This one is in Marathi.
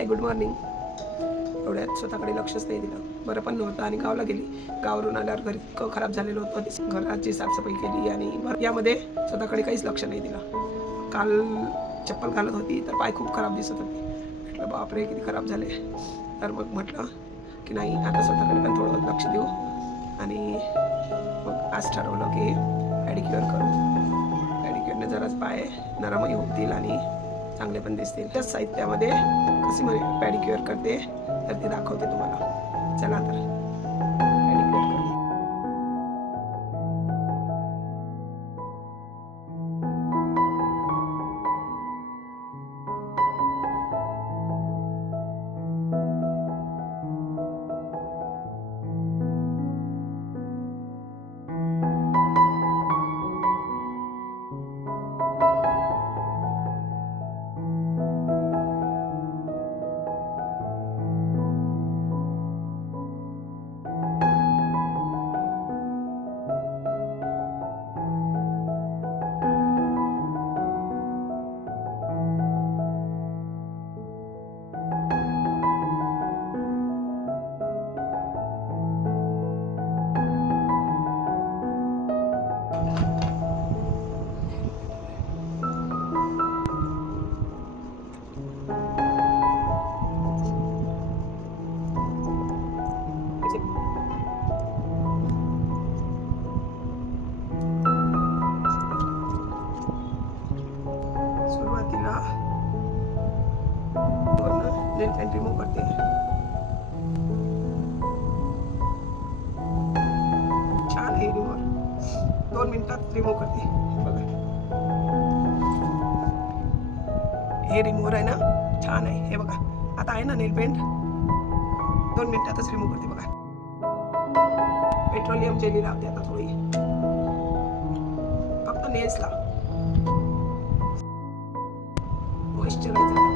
Hi good morning. एवढ्यात स्वतःकडे लक्षच नाही दिलं. बरं पण नव्हतं आणि गावाला गेली. गावावरून आल्यावर घर इतकं खराब झालेलं होतं. घराची साफसफाई केली आणि यामध्ये स्वतःकडे काहीच लक्ष नाही दिलं. काल चप्पल घालत होती तर पाय खूप खराब दिसत होते. म्हटलं बापरे किती खराब झाले. तर मग म्हटलं की नाही आता स्वतःकडे पण थोडं लक्ष देऊ आणि मग आज ठरवलं की पॅडिक्युअर करू. पॅडिक्युअरने जराच पाय नरमही होतील आणि चांगले पण दिसतील. त्याच साहित्यामध्ये कशी पॅडिक्युअर करते तर ते दाखवते तुम्हाला. चला तर पॅडिक्युअर करू. सुरुवातीला नेल पेंट रिमूव्ह करते. छान आहे रिमूव्हर. 2 मिनिटात रिमूव्ह करते. बघा हे रिमूव्हर आहे ना, छान आहे. हे बघा आता आहे ना नेल पेंट, 2 मिनिटातच रिमूव्ह करते. बघा पेट्रोलियम जेली लावते आता थोडी, फक्त नेल्सला मॉइश्चरायझर.